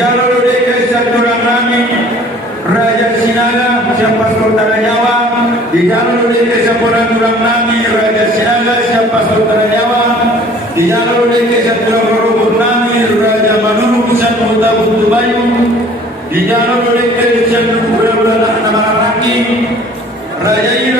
jalur DKI Saturang Nami Raja Sinaga siapa Sultan Jawa, di jalur DKI Saturang Nami Raja Sinaga siapa Sultan Jawa, di jalur DKI Saturang Nami Raja Manuru Pusat Kota Buntu Bayu, di jalur DKI Saturang Nama Raki Raja Ira